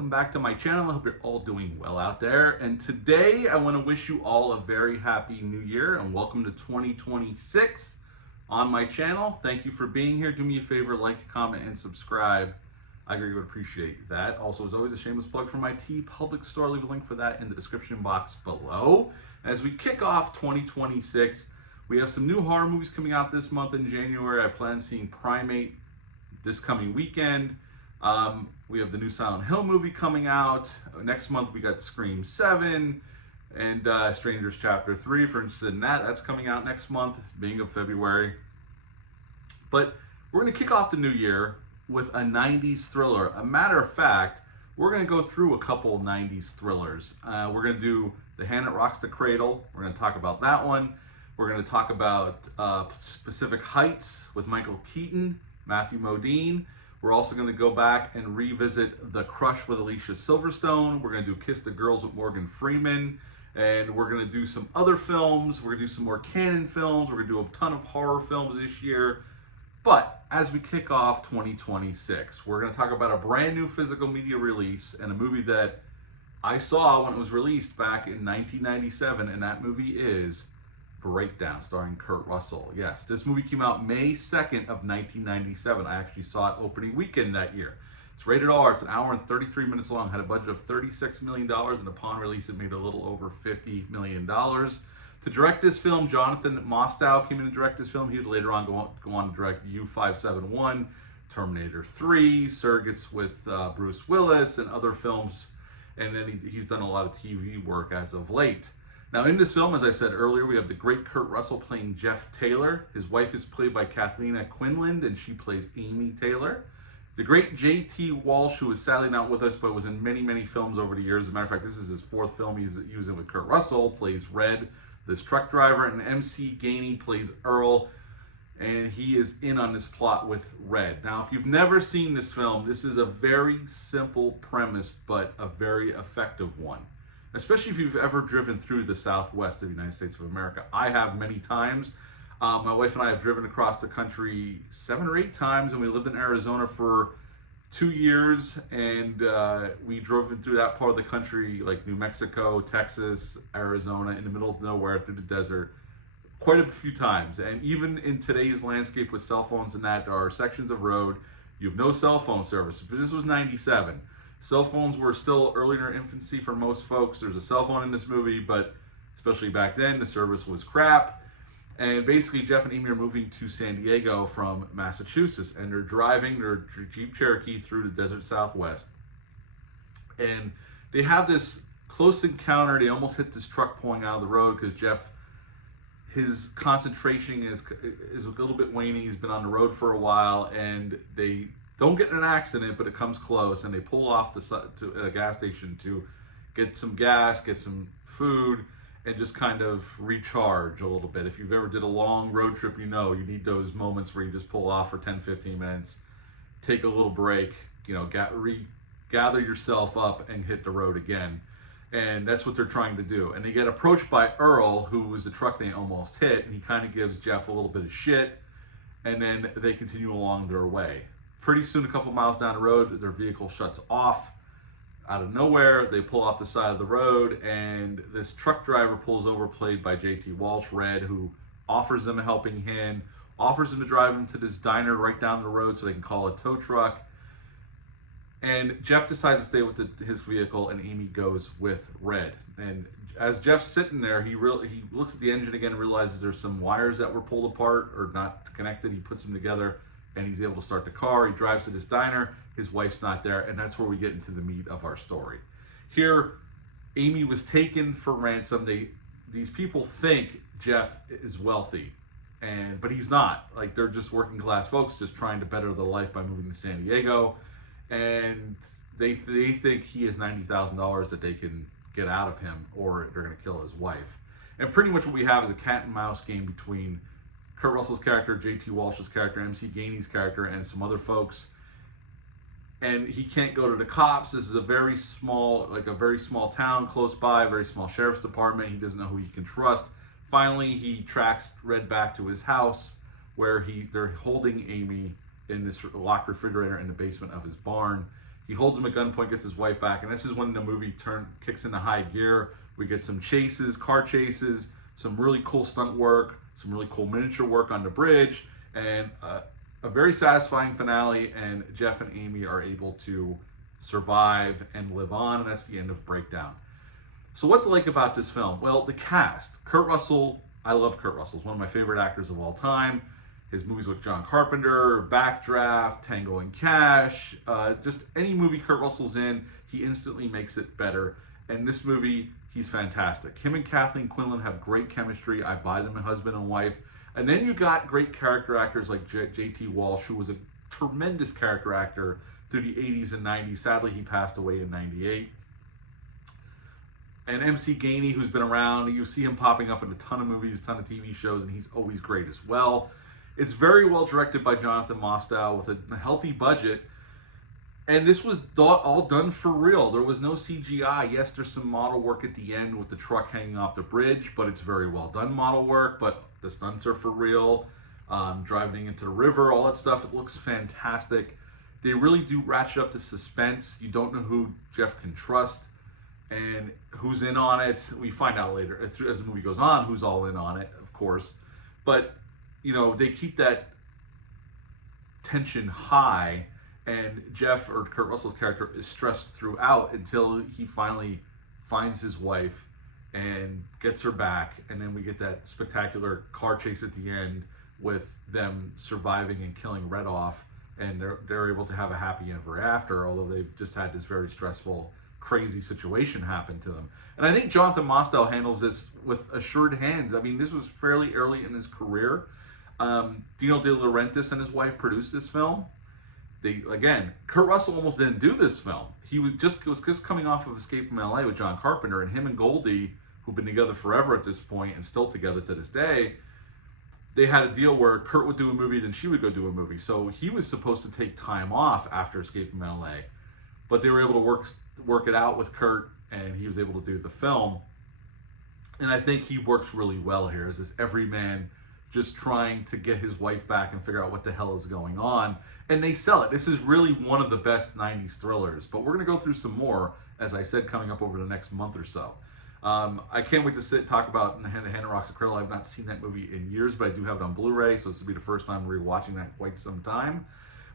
welcome back to my channel. I hope you're all doing well out there. And today I want to wish you all a very happy new year and welcome to 2026 on my channel. Thank you for being here. Do me a favor, like, comment, and subscribe. I really would appreciate that. Also, as always, a shameless plug for my TeePublic store. Leave a link for that in the description box below. As we kick off 2026, we have some new horror movies coming out this month in January. I plan seeing Primate this coming weekend. We have the new Silent Hill movie coming out. Next month we got Scream 7 and Strangers Chapter 3. For instance, in that, that's coming out next month, being of February. But we're going to kick off the new year with a 90s thriller. A matter of fact, we're going to go through a couple 90s thrillers. We're going to do The Hand That Rocks the Cradle. We're going to talk about that one. We're going to talk about Pacific Heights with Michael Keaton, Matthew Modine. We're also going to go back and revisit The Crush with Alicia Silverstone. We're going to do Kiss the Girls with Morgan Freeman. And we're going to do some other films. We're going to do some more canon films. We're going to do a ton of horror films this year. But as we kick off 2026, we're going to talk about a brand new physical media release and a movie that I saw when it was released back in 1997. And that movie is Breakdown, starring Kurt Russell. Yes, this movie came out May 2nd of 1997. I actually saw it opening weekend that year. It's rated R. It's an hour and 33 minutes long. Had a budget of $36 million, and upon release, it made a little over $50 million. To direct this film, Jonathan Mostow came in to direct this film. He would later on go on to direct U-571, Terminator 3, Surrogates with Bruce Willis, and other films. And then he's done a lot of TV work as of late. Now, in this film, as I said earlier, we have the great Kurt Russell playing Jeff Taylor. His wife is played by Kathleen Quinlan, and she plays Amy Taylor. The great J.T. Walsh, who is sadly not with us, but was in many, many films over the years. As a matter of fact, this is his fourth film he's using with Kurt Russell, plays Red, this truck driver, and MC Gainey plays Earl, and he is in on this plot with Red. Now, if you've never seen this film, this is a very simple premise, but a very effective one. Especially if you've ever driven through the Southwest of the United States of America. I have many times. My wife and I have driven across the country 7 or 8 times, and we lived in Arizona for 2 years, and we drove through that part of the country, like New Mexico, Texas, Arizona, in the middle of nowhere through the desert, quite a few times. And even in today's landscape with cell phones and that, there are sections of road, you have no cell phone service. But this was 97. Cell phones were still early in their infancy for most folks. There's a cell phone in this movie, but especially back then, the service was crap. And basically, Jeff and Amy are moving to San Diego from Massachusetts, and they're driving their Jeep Cherokee through the desert Southwest. And they have this close encounter. They almost hit this truck pulling out of the road because Jeff, his concentration is a little bit waning. He's been on the road for a while, and they don't get in an accident, but it comes close, and they pull off to a gas station to get some gas, get some food, and just kind of recharge a little bit. If you've ever did a long road trip, you know you need those moments where you just pull off for 10-15 minutes, take a little break, you know, gather yourself up and hit the road again. And that's what they're trying to do. And they get approached by Earl, who was the truck they almost hit, and he kind of gives Jeff a little bit of shit, and then they continue along their way. Pretty soon, a couple miles down the road, their vehicle shuts off. Out of nowhere, they pull off the side of the road, and this truck driver pulls over, played by J.T. Walsh, Red, who offers them a helping hand, offers them to drive them to this diner right down the road so they can call a tow truck. And Jeff decides to stay with his vehicle, and Amy goes with Red. And as Jeff's sitting there, he looks at the engine again and realizes there's some wires that were pulled apart or not connected. He puts them together, and he's able to start the car. He drives to this diner. His wife's not there, and that's where we get into the meat of our story. Here, Amy was taken for ransom. These people think Jeff is wealthy, but he's not. Like, they're just working class folks just trying to better their life by moving to San Diego, and they think he has $90,000 that they can get out of him, or they're going to kill his wife. And pretty much what we have is a cat and mouse game between Kurt Russell's character, J.T. Walsh's character, MC Gainey's character, and some other folks. And he can't go to the cops. This is a very small town close by, a very small sheriff's department. He doesn't know who he can trust. Finally, he tracks Red back to his house, where they're holding Amy in this locked refrigerator in the basement of his barn. He holds him at gunpoint, gets his wife back, and this is when the movie kicks into high gear. We get some chases, car chases, some really cool stunt work, some really cool miniature work on the bridge, and a very satisfying finale, and Jeff and Amy are able to survive and live on, and that's the end of Breakdown. So what to like about this film? Well, the cast. Kurt Russell, I love Kurt Russell. He's one of my favorite actors of all time. His movies with John Carpenter, Backdraft, Tango and Cash, just any movie Kurt Russell's in, he instantly makes it better. And this movie, he's fantastic. Him and Kathleen Quinlan have great chemistry. I buy them a husband and wife. And then you got great character actors like J.T. Walsh, who was a tremendous character actor through the 80s and 90s. Sadly, he passed away in 98. And MC Gainey, who's been around, you see him popping up in a ton of movies, a ton of TV shows, and he's always great as well. It's very well directed by Jonathan Mostow with a healthy budget. And this was all done for real. There was no CGI. Yes, there's some model work at the end with the truck hanging off the bridge, but it's very well done model work. But the stunts are for real. Driving into the river, all that stuff, it looks fantastic. They really do ratchet up the suspense. You don't know who Jeff can trust and who's in on it. We find out later as the movie goes on who's all in on it, of course. But, you know, they keep that tension high, and Jeff, or Kurt Russell's character, is stressed throughout until he finally finds his wife and gets her back, and then we get that spectacular car chase at the end with them surviving and killing Red off, and they're able to have a happy ever after, although they've just had this very stressful, crazy situation happen to them. And I think Jonathan Mostow handles this with assured hands. I mean, this was fairly early in his career. Dino De Laurentiis and his wife produced this film. Kurt Russell almost didn't do this film. He was just coming off of Escape from LA with John Carpenter, and him and Goldie, who've been together forever at this point and still together to this day, they had a deal where Kurt would do a movie, then she would go do a movie. So he was supposed to take time off after Escape from LA, but they were able to work it out with Kurt, and he was able to do the film. And I think he works really well here as this everyman just trying to get his wife back and figure out what the hell is going on. And they sell it. This is really one of the best 90s thrillers, but we're going to go through some more, as I said, coming up over the next month or so. I can't wait to talk about Hannah Rocks Acryl. I've not seen that movie in years, but I do have it on Blu-ray, so this will be the first time rewatching that in quite some time.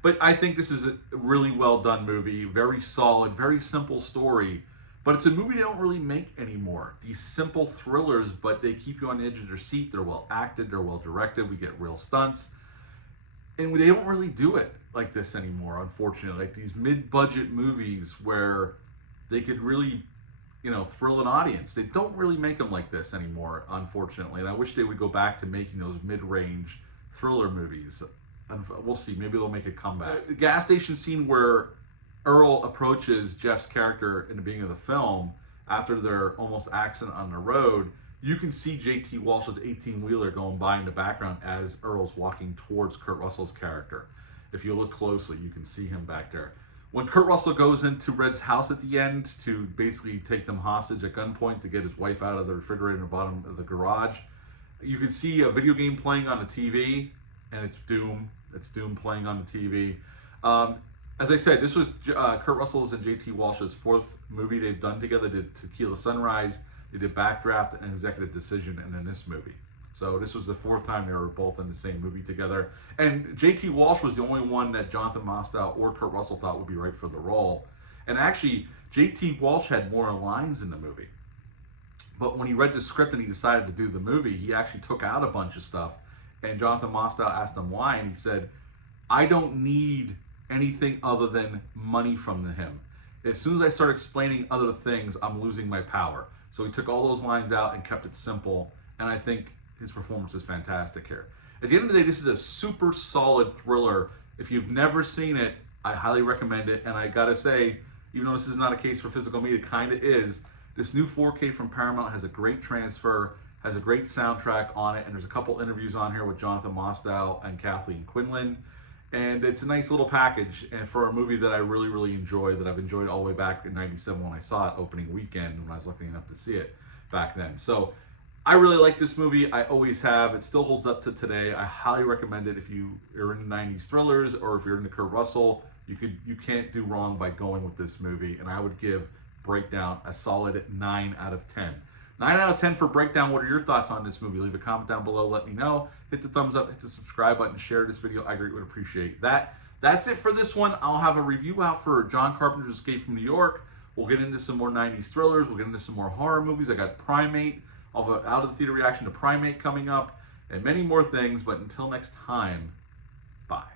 But I think this is a really well done movie, very solid, very simple story. But it's a movie they don't really make anymore. These simple thrillers, but they keep you on the edge of your seat. They're well acted, they're well directed. We get real stunts. And they don't really do it like this anymore, unfortunately. Like these mid-budget movies where they could really, you know, thrill an audience. They don't really make them like this anymore, unfortunately. And I wish they would go back to making those mid-range thriller movies. And we'll see. Maybe they'll make a comeback. The gas station scene where Earl approaches Jeff's character in the beginning of the film after their almost accident on the road, you can see J.T. Walsh's 18-wheeler going by in the background as Earl's walking towards Kurt Russell's character. If you look closely, you can see him back there. When Kurt Russell goes into Red's house at the end to basically take them hostage at gunpoint to get his wife out of the refrigerator in the bottom of the garage, you can see a video game playing on the TV, and it's Doom. It's Doom playing on the TV. As I said, this was Kurt Russell's and J.T. Walsh's fourth movie they've done together. They did Tequila Sunrise, they did Backdraft, and Executive Decision, and then this movie. So this was the fourth time they were both in the same movie together. And J.T. Walsh was the only one that Jonathan Mostow or Kurt Russell thought would be right for the role. And actually, J.T. Walsh had more lines in the movie. But when he read the script and he decided to do the movie, he actually took out a bunch of stuff. And Jonathan Mostow asked him why, and he said, I don't need anything other than money from him. As soon as I start explaining other things, I'm losing my power. So he took all those lines out and kept it simple, and I think his performance is fantastic here. At the end of the day, this is a super solid thriller. If you've never seen it, I highly recommend it. And I gotta say, even though this is not a case for physical media, it kind of is. This new 4K from Paramount has a great transfer, has a great soundtrack on it, and there's a couple interviews on here with Jonathan Mostow and Kathleen Quinlan. And it's a nice little package, and for a movie that I really, really enjoy, that I've enjoyed all the way back in '97 when I saw it opening weekend, when I was lucky enough to see it back then. So I really like this movie. I always have. It still holds up to today. I highly recommend it if you are into 90s thrillers or if you're into Kurt Russell. You can't do wrong by going with this movie. And I would give Breakdown a solid 9 out of 10. 9 out of 10 for Breakdown. What are your thoughts on this movie? Leave a comment down below. Let me know. Hit the thumbs up. Hit the subscribe button. Share this video. I greatly would appreciate that. That's it for this one. I'll have a review out for John Carpenter's Escape from New York. We'll get into some more 90s thrillers. We'll get into some more horror movies. I got Primate. I'll have an out of the theater reaction to Primate coming up, and many more things. But until next time, bye.